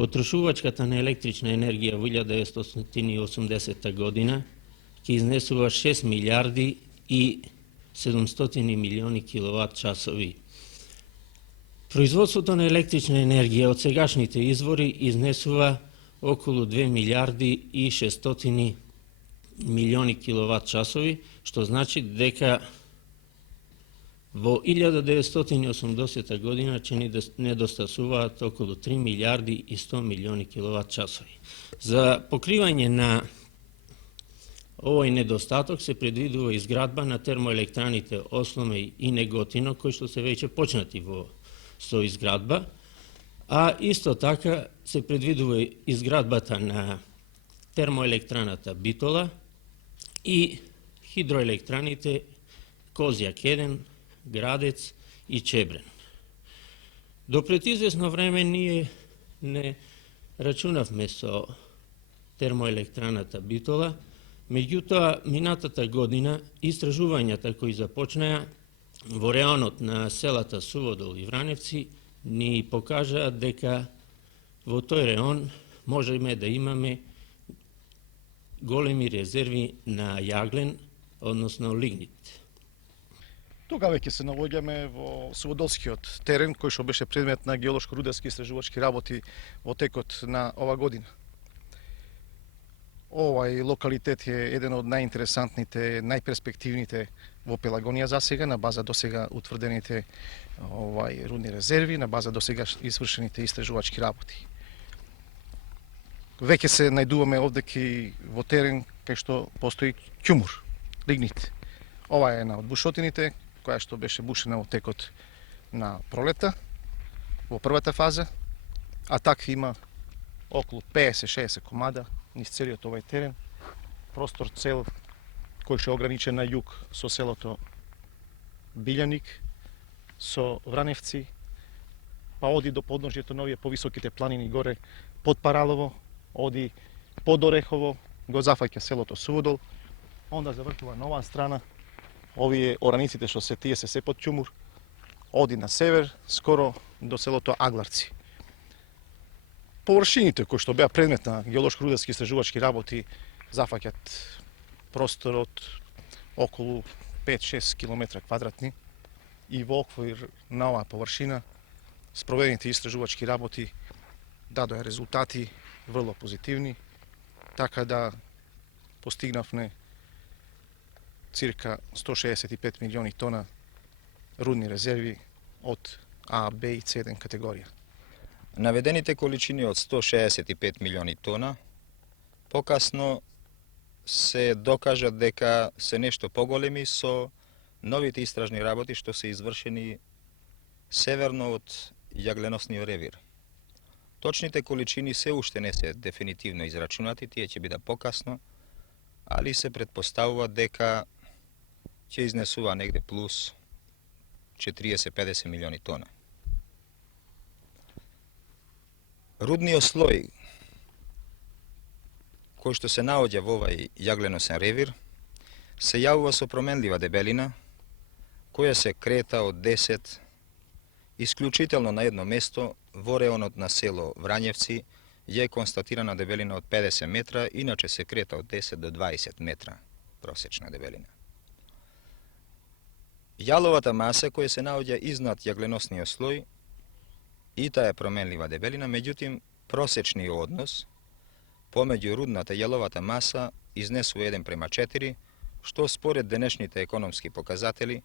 Потрошувачката на електрична енергија во 1980 година ќе изнесува 6 милиарди и 700 милиони киловат часови. Производството на електрична енергија од сегашните извори изнесува околу 2 милиарди и 600 милиони киловат часови, што значи дека во 1980 година ќе ни недостасуваат околу 3 милиарди и 100 милиони киловат часови. За покривање на овој недостаток се предвидува изградба на термоелектраните Осломе и Неготино, кои што се веќе почнати со изградба, а исто така се предвидува изградбата на термоелектраната Битола и хидроелектраните Козјак 1, Градец и Чебрен. До пред известно време ние не рачунавме со термоелектраната Битола, меѓутоа минатата година истражувањата кои започнаа во реонот на селата Суводол и Враневци ни покажаа дека во тој реон можеме да имаме големи резерви на јаглен, односно лигнит. Тога веќе се наоѓаме во Суводолскиот терен, кој што беше предмет на геолошко-рударски истражувачки работи во текот на ова година. Овај локалитет е еден од најинтересантните, најперспективните во Пелагонија засега, на база досега утврдените рудни резерви, на база досега извршените истражувачки работи. Веќе се најдуваме овдеки во терен кај што постои ќумур, лигнит. Ова е една од бушотините која што беше бушена во текот на пролета, во првата фаза, а такви има околу 50-60 комада низ целиот овај терен. Простор цел кој што е ограничен на југ со селото Билјаник, со Враневци, па оди до подножјето на овие повисоките планини горе под Паралово, оди под Орехово, го зафаќа селото Суводол, онда завртува на оваа страна, овие ораниците што се се под ќумур, оди на север, скоро до селото Агларци. Површините кои што беа предмет на геолошко-рударски истражувачки работи зафаќаат просторот околу 5-6 км квадратни и во оквир на оваа површина спроведените истражувачки работи дадоа резултати врло позитивни, така да постигнавме цирка 165 милиони тона рудни резерви од А, Б и С1 категорија. Наведените количини од 165 милиони тона покасно се докажа дека се нешто поголеми со новите истражни работи што се извршени северно од јагленосниот ревир. Точните количини се уште не се дефинитивно израчунати, тие ќе биде покасно, али се предпоставува дека ќе изнесува негде плюс 40-50 милиони тона. Рудниот слој кој што се наоѓа во овај јагленосен ревир се јавува со променлива дебелина која се крета од 10 исклучително на едно место во реонот на село Врањевци е констатирана дебелина од 50 метра, иначе се крета од 10 до 20 метра просечна дебелина. Јаловата маса која се наоѓа изнад јагленосниот слој и таа е променлива дебелина, меѓутим просечниот однос помеѓу рудната и јаловата маса изнесува 1:4, што според денешните економски показатели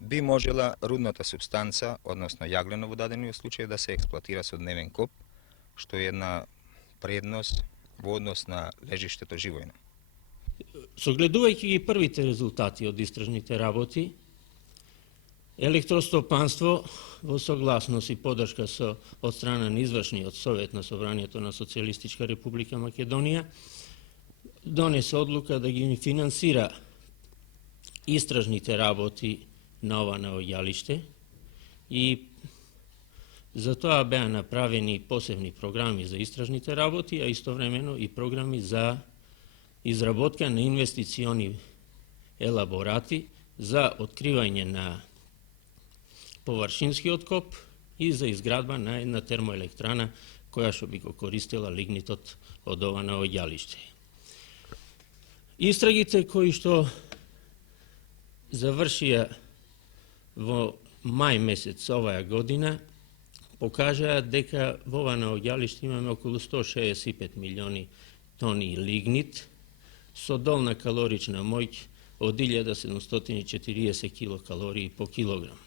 би можела рудната супстанца, односно јаглено во дадениот случај, да се експлоатира со дневен коп, што е една предност во однос на лежиштето Живојно. Согледувајќи ги првите резултати од истражните работи, Електростопанство во согласност и поддршка од страна на извршниот совет на Собранието на Социјалистичка Република Македонија донесе одлука да ги финансира истражните работи на ова наоѓалиште и за тоа беа направени посебни програми за истражните работи, а истовремено и програми за изработка на инвестициони елаборати за откривање на површинскиот коп и за изградба на една термоелектрана која што би го користела лигнитот од ова наоѓалиште. Истрагите кои што завршија во мај месец оваа година покажаат дека во ова наоѓалиште имаме околу 165 милиони тони лигнит со долна калорична моќ од 1740 килокалории по килограм.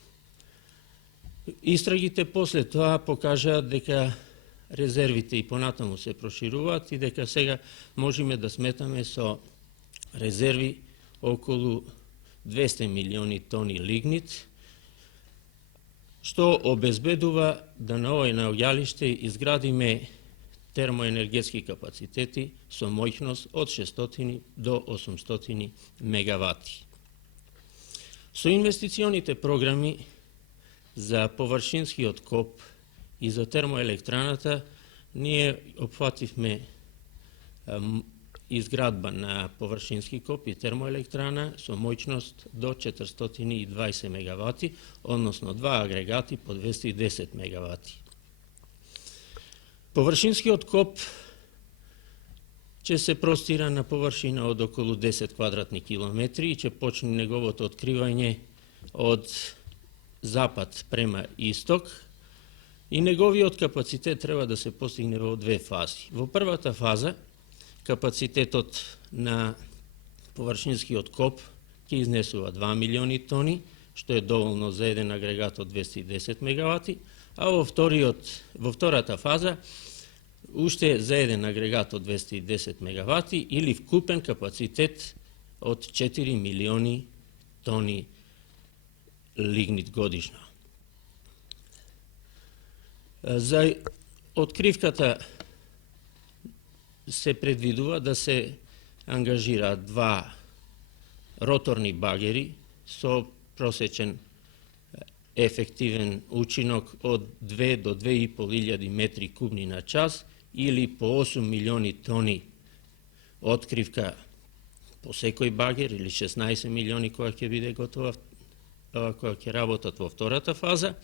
Истрагите после тоа покажаат дека резервите и понатаму се прошируваат и дека сега можеме да сметаме со резерви околу 200 милиони тони лигнит, што обезбедува да на овој наоѓалиште изградиме термоенергетски капацитети со моќност од 600 до 800 мегавати. Со инвестиционите програми за површинскиот коп и за термоелектраната ние опфативме изградба на површински коп и термоелектрана со моќност до 420 мегавати, односно два агрегати по 210 мегавати. Површинскиот коп ќе се простира на површина од околу 10 квадратни километри и ќе почне неговото откривање од запад према исток и неговиот капацитет треба да се постигне во две фази. Во првата фаза капацитетот на површинскиот коп ќе изнесува 2 милиони тони, што е доволно за еден агрегат од 210 мегавати, а во втората фаза уште за еден агрегат од 210 мегавати или вкупен капацитет од 4 милиони тони лигнит годишно. За откривката се предвидува да се ангажираат два роторни багери со просечен ефективен учинок од 2 до 2.500 метри кубни на час или по 8 милиони тони откривка по секој багер или 16 милиони која ќе биде готова, која ќе работат во втората фаза.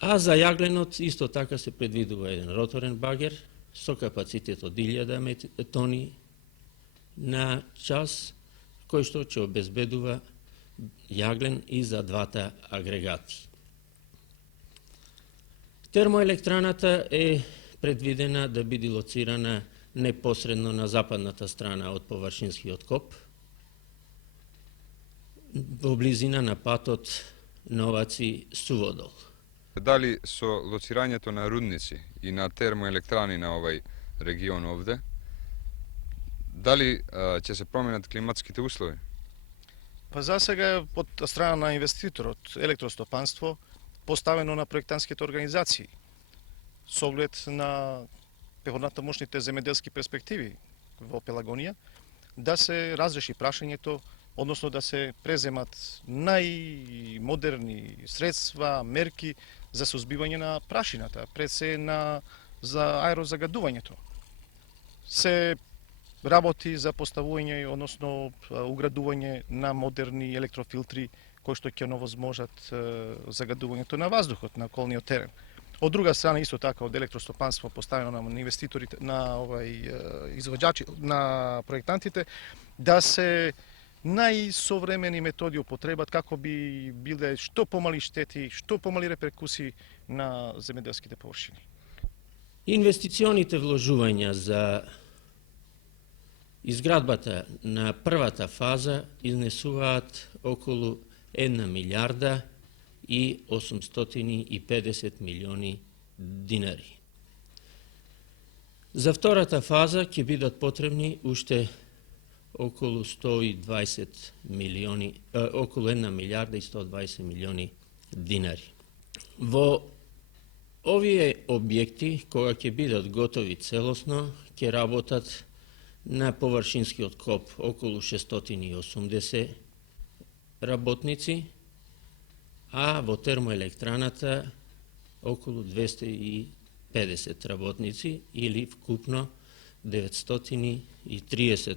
А за јагленот исто така се предвидува еден роторен багер со капацитет од 1000 тони на час, кој што ќе обезбедува јаглен и за двата агрегати. Термоелектраната е предвидена да биде лоцирана непосредно на западната страна од површинскиот коп, во близина на патот Новаци-Суводол. Дали со лоцирањето на рудници и на термоелектрани на овај регион овде, дали ќе се променат климатските услови? Па за сега од страна на инвеститорот електростопанство поставено на проектантските организации со оглед на преходнатамошните земеделски перспективи во Пелагонија да се разреши прашањето, односно да се преземат најмодерни средства, мерки за сузбивање на прашината, пред се за аерозагадувањето. Се работи за поставување, односно уградување на модерни електрофилтри кои што ќе овозможат загадувањето на ваздухот на околниот терен. Од друга страна исто така од електростопанство поставено на инвеститорите, на извоđачи, на проектантите да се најсовремени методи употребат како би биле што помали штети, што помали реперкусии на земеделските површини. Инвестиционите вложувања за изградбата на првата фаза изнесуваат околу 1 милиарда и 850 милиони динари. За втората фаза ќе бидат потребни уште околу 120 милиони, околу 1 милиарда и 120 милиони динари. Во овие објекти, кога ќе бидат готови целосно, ќе работат на површинскиот коп околу 680 работници, а во термоелектраната околу 250 работници или вкупно 930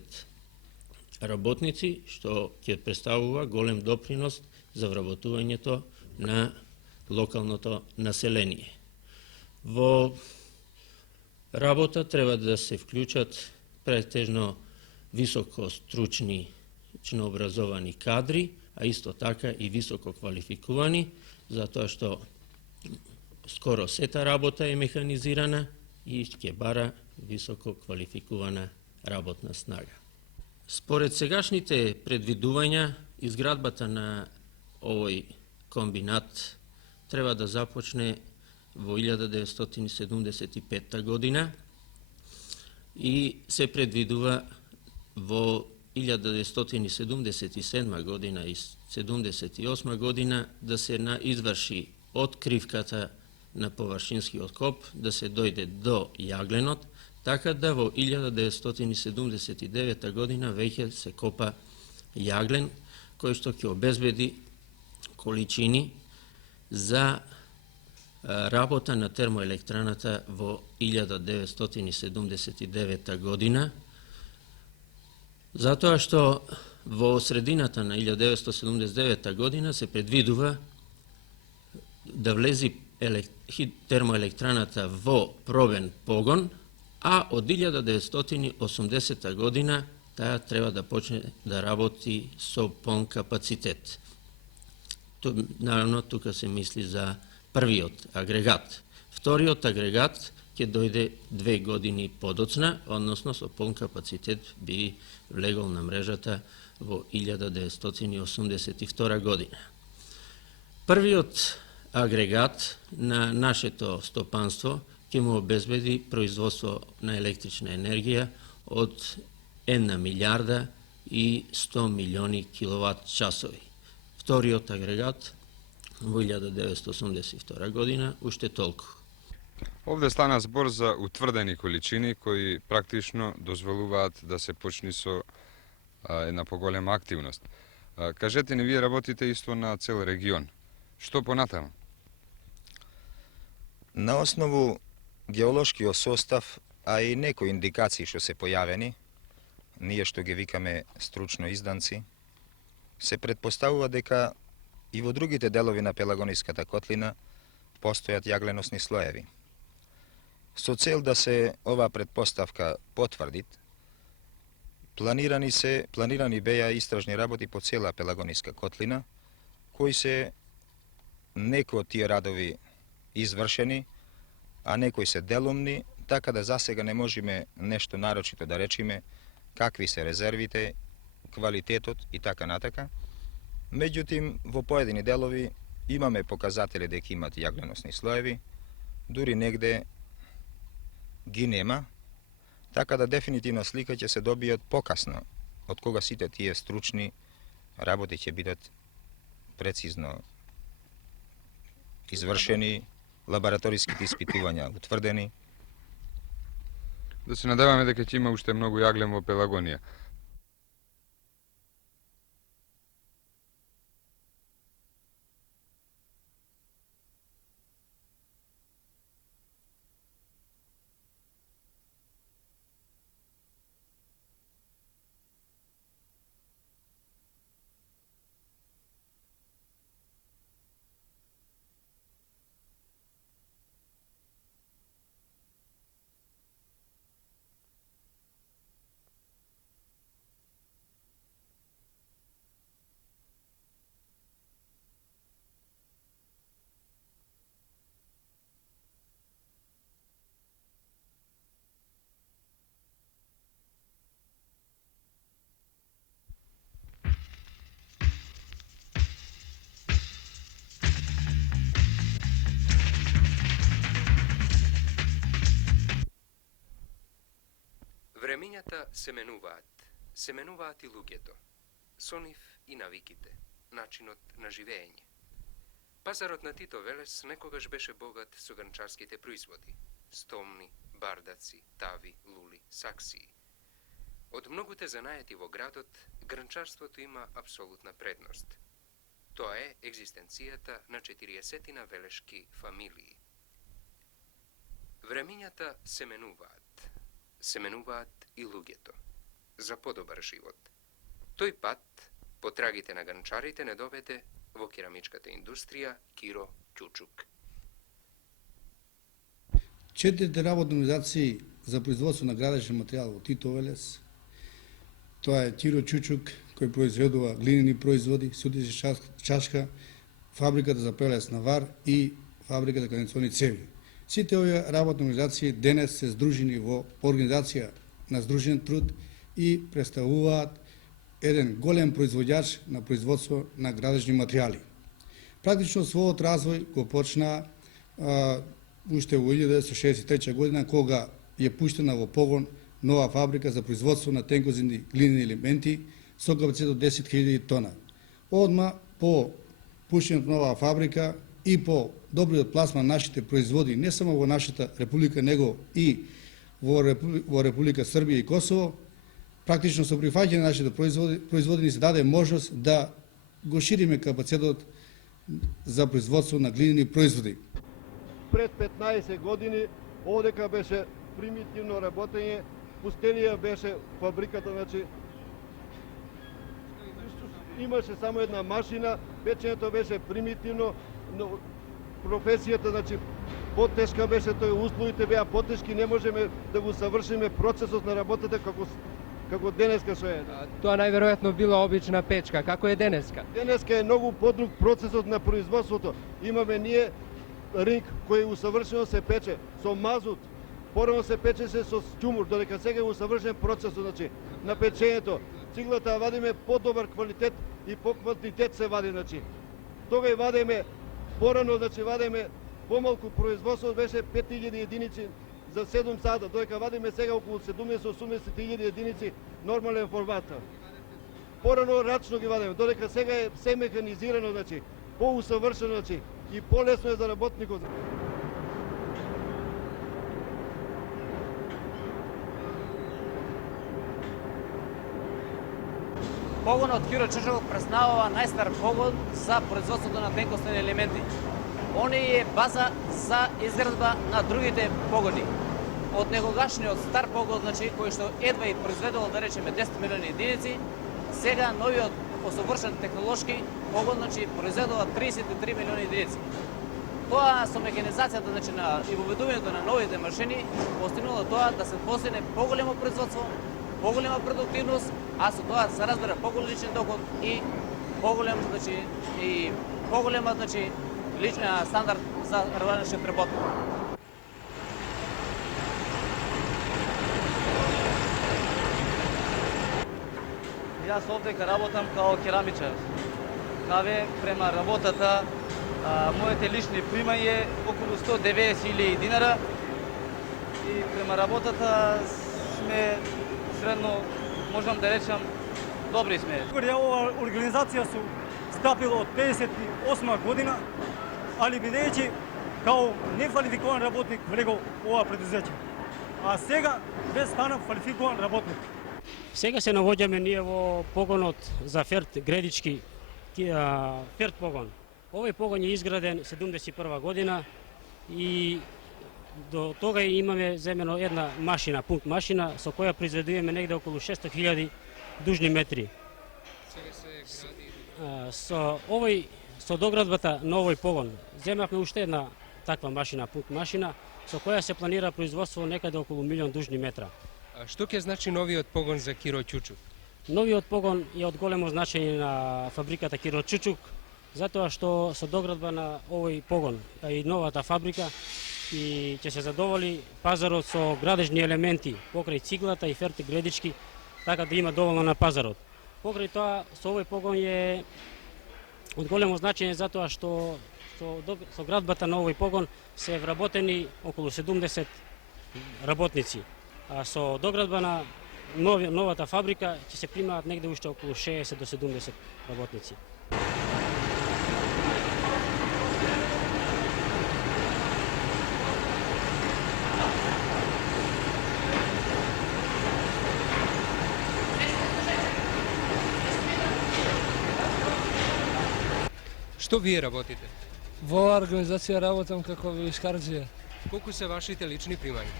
работници, што ќе представува голем допринос за вработувањето на локалното население. Во работа треба да се вклучат претежно високо стручни, образовани кадри, а исто така и високо квалификувани, затоа што скоро сета работа е механизирана и ќе бара високо квалификувана работна снага. Според сегашните предвидувања, изградбата на овој комбинат треба да започне во 1975 година и се предвидува во 1977 година и 1978 година да се изврши откривката на површинскиот коп, да се дојде до јагленот, така да во 1979 година веќе се копа јаглен, кој што ќе обезбеди количини за работа на термоелектраната во 1979 година, затоа што во средината на 1979 година се предвидува да влези термоелектраната во пробен погон, а од 1980 година таа треба да почне да работи со полн капацитет. Наравно, тука се мисли за првиот агрегат. Вториот агрегат ќе дојде 2 години подоцна, односно со полн капацитет би влегол на мрежата во 1982 година. Првиот агрегат на нашето стопанство ќе му обезбеди производство на електрична енергија од 1 милиарда и 100 милиони киловат часови. Вториот агрегат во 1982 година уште толку. Овде стана збор за утврдени количини кои практично дозволуваат да се почне со една поголема активност. Кажете ни, вие работите исто на цел регион. Што понатаму? На основу геолошкиот состав, а и некои индикации што се појавени, ние што ги викаме стручно изданци, се предпоставува дека и во другите делови на Пелагониската котлина постојат јагленосни слоеви. Со цел да се оваа предпоставка потврдит, планирани беа истражни работи по цела Пелагониска котлина, кои се некои од тие радови извршени, а некои се делумни, така да засега не можеме нешто нарочито да речиме какви се резервите, квалитетот и така натака. Меѓутим, во поедини делови имаме показатели дека имат јагленосни слоеви, дури негде ги нема, така да дефинитивно слика ќе се добијат покасно, од кога сите тие стручни работи ќе бидат прецизно извршени, лабораториските испитувања утврдени. Да се надеваме дека ќе има уште многу јаглен во Пелагонија. Времињата семенуваат и луѓето, со нив и навиките, начинот на живење. Пазарот на Тито Велес некогаш беше богат со гранчарските производи, стомни, бардаци, тави, лули, саксии. Од многуте занаети во градот, гранчарството има апсолутна предност. Тоа е екзистенцијата на 40 велешки фамилии. Времињата семенуваат и луѓето, за подобар живот. Тој пат, по трагите на гранчарите, не доведе во керамичката индустрија Киро Ќучук. 4 работни организации за производство на градежен материјал во Тито Велес. Тоа е Киро Чучук, кој произведува глинени производи, сутиси чашка, фабриката за прелез на вар и фабриката за канализационни цеви. Сите овие работни организации денес се здружени во организација на здружен труд и представуваат еден голем производјач на производство на градежни материјали. Практично својот развој го почна уште во 1963 година, кога е пуштена во погон нова фабрика за производство на тенкозидни глинени елементи со капацитет од 10.000 тона. Одма по пуштењето на оваа фабрика и по добриот пласман на нашите производи, не само во нашата република, него и во Република Србија и Косово, практично со прифаќање на нашите производи ни се даде можност да го шириме капацитетот за производство на глинени производи. Пред 15 години овдека беше примитивно работење, пустелија беше фабриката, значи имаше само една машина, печењето беше примитивно, но професијата, значи потешка беше, тој условите беа потешки, не можеме да го совршиме процесот на работата како денеска што е. Тоа најверојатно била обична печка. Како е денеска? Денеска е многу подруг процесот на производството. Имаме ние ринг кој усавршено се пече со мазут, порано се печеше со ќумур, додека сега е усавршен процесот, значи на печењето. Циглата вадиме подобар квалитет и по квантитет се вади, значи. Тога и вадиме порано, значи вадиме помалку производство беше 5000 единици за 7 сата, додека вадиме сега околу 70-80 единици нормален формат. Порано рачно ги вадиме, додека сега е се механизирано, значи поусавршено, значи и полесно е за работникот. Погонот Киро Чучук представува најстар погон за производството на тенкостени елементи. Он е база за изградба на другите погони. Од негогашниот стар погон, значи, кој што едва и произведувал, да речеме, 10 милиони единици, сега новиот осовршен технолошки погон, значи, произведува 33 милиони единици. Тоа со механизацијата, значи, и воведувањето на новите машини постигнало тоа да се постигне поголемо производство, поголема продуктивност, а со тоа се разбира поголичен доход и поголем, значи, и поголема, значи, личен стандард за работничкиот работник. Јас овдека работам као керамичар. Каве, према работата, моите лични примања е околу 190.000 динара и према работата сме средно, можам да речам, добри сме. Ова организација су стапила од 58 година, али бидејќи као неквалификован работник влегол ова предузеќе. А сега ве станав квалификован работник. Сега се навоѓаме ние во погонот за Ферт Гредички, Ферт погон. Овој погон е изграден 71 година и до тога имаме земено една машина, пункт машина, со која произведуваме негде околу 600.000 дужни метри. Со доградбата на овој погон земавме уште една таква машина, пункт машина, со која се планира производство некаде околу 1.000.000 дужни метра. Што ќе значи новиот погон за Киро Чучук? Новиот погон е од големо значење на фабриката Киро Чучук, затоа што со доградба на овој погон, и новата фабрика, и ќе се задоволи пазарот со градежни елементи покрај циглата и Ферт Гредички, така да има доволно на пазарот. Покрај тоа, со овој погон е од големо значење затоа што со градбата на овој погон се вработени околу 70 работници, а со доградба на новата фабрика ќе се примаат негде уште околу 60 до 70 работници. Што вие работите? Во оваа организација работам како вилишкарџија. Колку се вашите лични примања?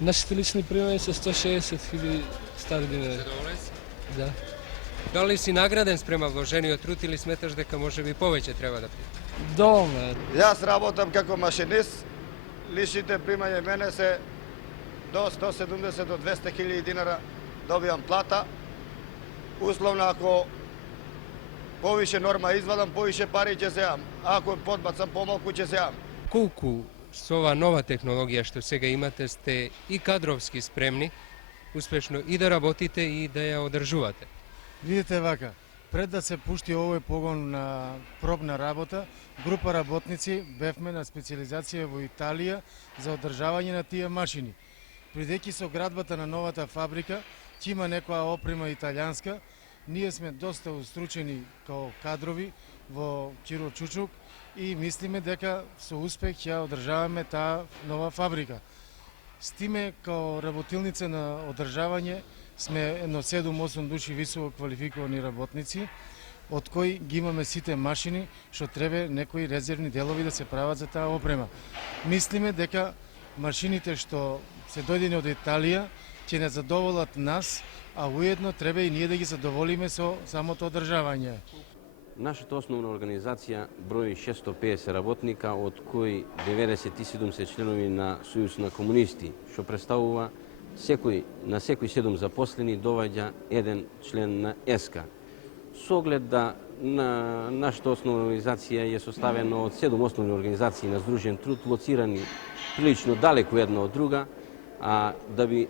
Нашите лични примања се 160.000 стари динари. Задоволен си? Да. Дали си награден спрема вложениот труд или сметаш дека можеби повеќе треба да пи? Доволно е. Јас работам како машинист личните примања мене се до 170 до 200 хиляди динара добивам плата. Условно, ако повише норма извадам, повише пари ќе земам. Ако подбацам помалку, ќе земам. Колку со ова нова технологија што сега имате сте и кадровски спремни, успешно и да работите и да ја одржувате? Видите вака, пред да се пушти овој погон на пробна работа, група работници бевме на специализација во Италија за одржавање на тие машини. Бидејќи со градбата на новата фабрика ќе има некоја опрема италијанска, ние сме доста устручени као кадрови во Киро Чучук и мислиме дека со успех ќе одржаваме таа нова фабрика. С тиме као работилница на одржавање сме едно 7-8 души високо квалификовани работници, од кои ги имаме сите машини, што треба некои резервни делови да се прават за таа опрема. Мислиме дека машините што се дојдени од Италија ќе не задоволат нас, а уедно треба и ние да ги задоволиме со самото одржавање. Нашата основна организација брои 650 работника, од кои 97 се членови на Сојуз на комунисти, што представува на секој 7 запослени доваѓа еден член на ЕСКА. Со оглед да нашата основна организација е составена од 7 основни организации на Сдружен труд, лоцирани прилично далеко една од друга, а да би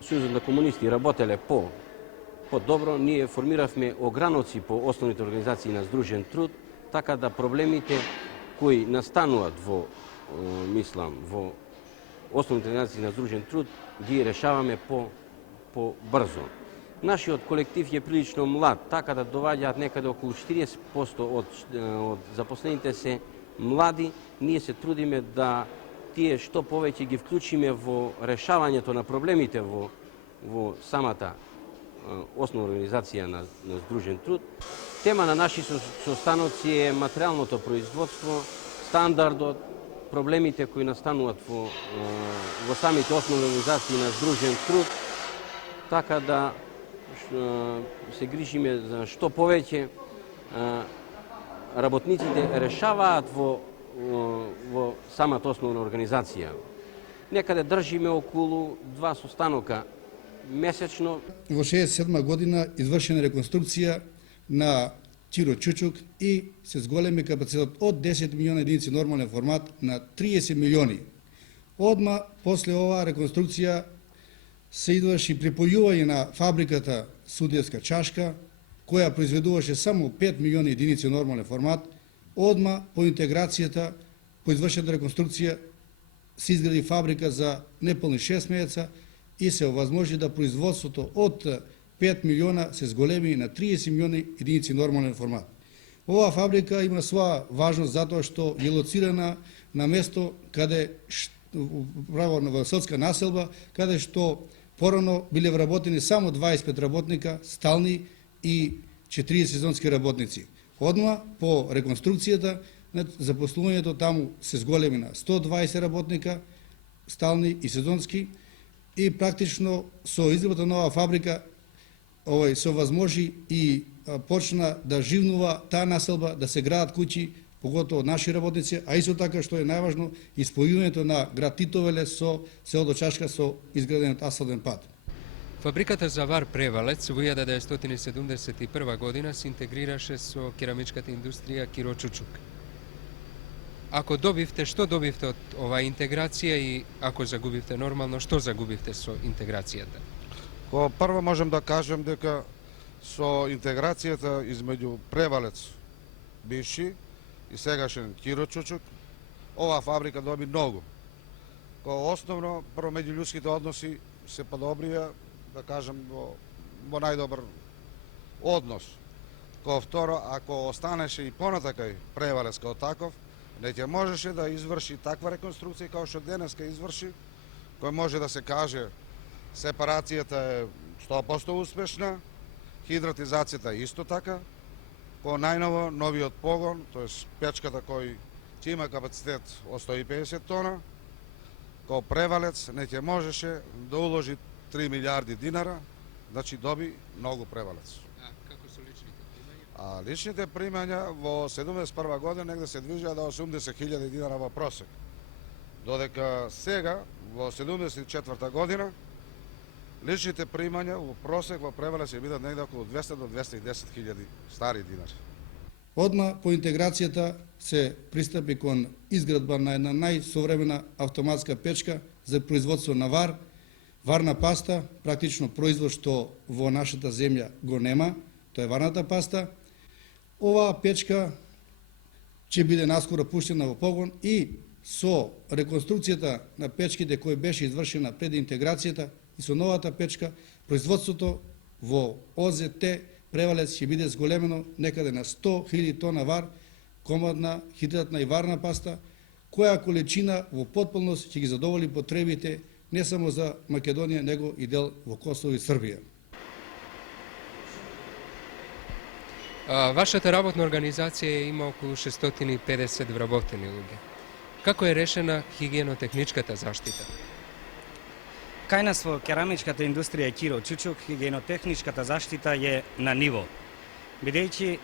Сојузот на комунисти работеле по-добро, ние формиравме ограноци по основните организации на Сдружен труд, така да проблемите кои настануваат во основните организации на Сдружен труд ги решаваме по-брзо. Нашиот колектив е прилично млад, така да доваѓаат некаде околу 40% од запослените се млади. Ние се трудиме да тие што повеќе ги вклучиме во решавањето на проблемите во самата основна организација на Сдружен труд. Тема на наши состаноци е материјалното производство, стандардот, проблемите кои настануваат во самите основни организации на Сдружен труд, така да се грижиме за што повеќе работниците решаваат во самата основна организација. Некаде држиме околу 2 состанока месечно. Во 67 година извршена реконструкција на Киро Чучук и се зголеми капацитет од 10 милиони единици нормален формат на 30 милиони. Одма после оваа реконструкција се изврши припојување на фабриката Судијска чашка, која произведуваше само 5 милиони единици нормален формат. Одма по интеграцијата, по извршената реконструкција, се изгради фабрика за неполни 6 месеца и се овозможи да производството од 5 милиона се зголеми на 30 милиони единици нормален формат. Оваа фабрика има своја важност затоа што е лоцирана на место каде право во селска населба, каде што порано биле вработени само 25 работника, стални и 40 сезонски работници. Одма по реконструкцијата, запослувањето таму се зголеми на 120 работника, стални и сезонски, и практично со изградбата на оваа фабрика се овозможи и почна да живнува таа населба, да се градат куќи, поготово наши работници, а исто така што е најважно, испојувањето на град Титовеле со селото Чашка со изградениот асфалтен пат. Фабриката за вар Превалец во 1971 година се интегрираше со керамичката индустрија Киро Чучук. Ако добивте, што добивте од оваа интеграција и ако загубивте нормално, што загубивте со интеграцијата? Прво можем да кажем дека со интеграцијата измеѓу Превалец бивши и сегашен Киро Чучук, оваа фабрика доби многу. Основно, прво меѓулјудските односи се подобрија, да кажем, во најдобар однос. Второ, ако останеше и понатака Превалец као таков, не ќе можеше да изврши таква реконструкција како што денеска изврши, кој може да се каже сепарацијата е 100% успешна, хидратизацијата е исто така, по најново новиот погон, тоест печката кој ќе има капацитет од 150 тона, кој Превалец не ќе можеше да уложи 3 милиарди динара, значи доби многу Превалец. А како со личните примања? Личните примања во 71 година негде се движеа до 80.000 динара во просек. Додека сега, во 74 година, личните примања во просек во Превалец ќе бидат негде околу 200 до 210 хиљади стари динари. Одма по интеграцијата се пристапи кон изградба на една најсовремена автоматска печка за производство на вар, варна паста, практично производ што во нашата земја го нема, тоа е варната паста. Оваа печка ќе биде наскоро пуштена во погон и со реконструкцијата на печките која беше извршена пред интеграцијата и со новата печка, производството во ОЗТ Превалец ќе биде зголемено некаде на 100.000 тона вар, комадна, хидратна и варна паста, која количина во потполност ќе ги задоволи потребите не само за Македонија, него и дел во Косово и Србија. Вашата работна организација има околу 650 вработени луѓе. Како е решена хигиенотехничката заштита? Кај нас во керамичката индустрија Киро Чучук хигиенотехничката заштита е на ниво. Бидејќи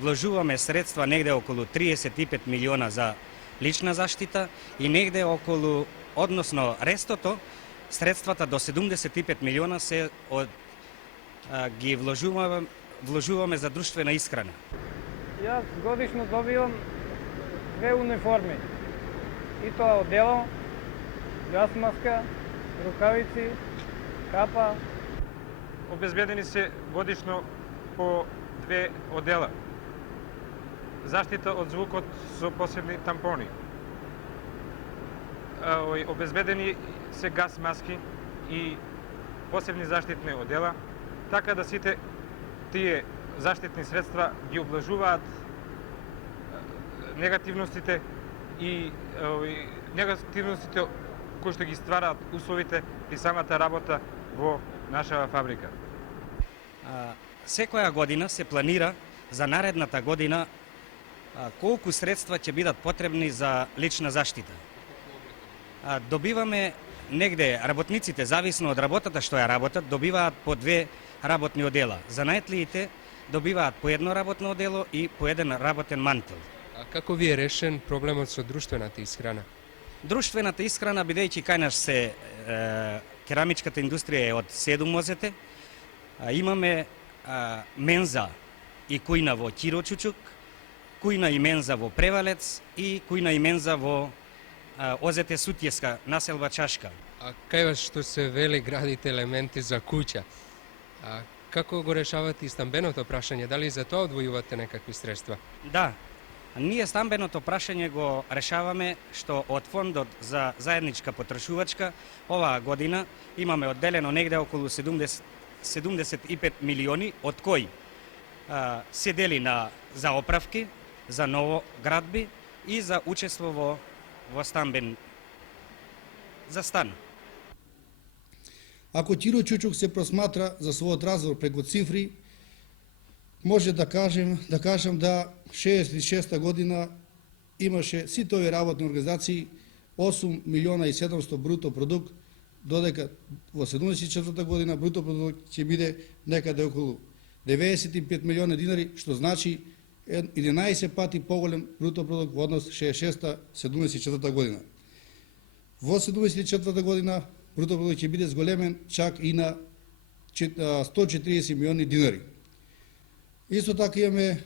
вложуваме средства негде околу 35 милиона за лична заштита и негде околу, односно рестото, средствата до 75 милиона се ги вложуваме за друштвена исхрана. Јас годишно добивам 2 униформи. И тоа одело, газ маска, рукавици, капа. Обезбедени се годишно по 2 одела. Заштита од звукот со посебни тампони. Обезбедени се газ маски и посебни заштитни одела, така да сите тие заштитни средства ги облажуваат негативностите и негативностите кои што ги ствараат условите и самата работа во нашава фабрика. Секоја година се планира за наредната година колку средства ќе бидат потребни за лична заштита. Добиваме негде работниците, зависно од работата што ја работат, добиваат по 2 работни одела. Занаетлиите добиваат по 1 работно одело и по 1 работен мантел. А како ви е решен проблемот со друштвената исхрана? Друштвената исхрана, бидејќи кај нас се керамичката индустрија е од 7 ОЗТ, имаме менза и кујна во Киро Чучук, кујна и менза во Превалец и кујна и менза во ОЗТ Сутјеска, населба Чашка. А кај вас што се вели градите елементи за куќа? А како го решавате и стамбеното прашање? Дали за тоа одвојувате некакви средства? Да, ние стамбеното прашање го решаваме што од фондот за заедничка потрошувачка оваа година имаме одделено негде околу 75 милиони, од кои се дели за оправки, за новоградби и за учество во стамбен за стан. Ако Киро Чучук се просматра за својот развор преку цифри, може да кажам да 66 година имаше сите овие работни организации 8 милиона и 700 бруто продукт, додека во 74 година бруто продукт ќе биде некаде околу 95 милиона динари, што значи 11 пати поголем бруто продукт во однос 66-74 година. Во 74 година бруто продукт ќе биде зголемен чак и на 140 милиони динари. Исто така имаме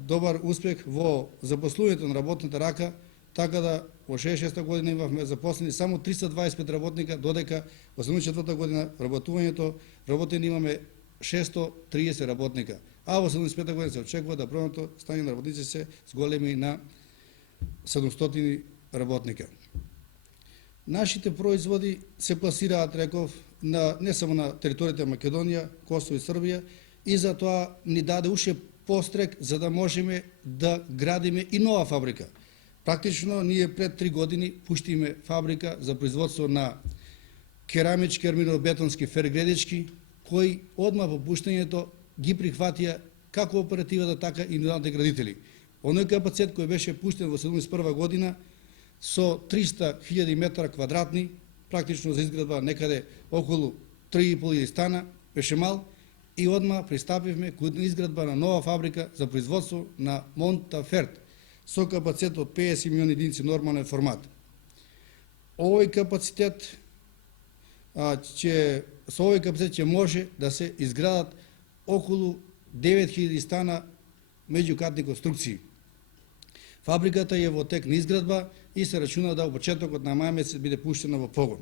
добар успех во запослувањето на работната рака, така да во 66 година имавме запослени само 325 работника, додека во 74 година работени имаме 630 работника, а во 75 година се очекува да бројното стање на работници се зголеми на 700 работника. Нашите производи се пласираат, реков, не само на територијата Македонија, Косово и Србија, и за тоа ни даде уште пострек за да можеме да градиме и нова фабрика. Практично, ние пред 3 години пуштиме фабрика за производство на керамички, армино-бетонски фергредички, кои одма по пуштањето ги прихватија како оперативата, така и индивидуалните градители. Оној капацитет кој беше пуштен во 71 година со 300.000 метра квадратни, практично за изградба некаде околу 3.500 стана, беше мал, и одма пристапивме кон изградба на нова фабрика за производство на Монтаферт со капацитет од 50 милиони единици нормален формат. овој капацитет со овој капацитет ќе може да се изградат околу 9000 стана меѓукатни конструкции. Фабриката е во тек на изградба и се рачуна да во почетокот на мај месец биде пуштена во погон.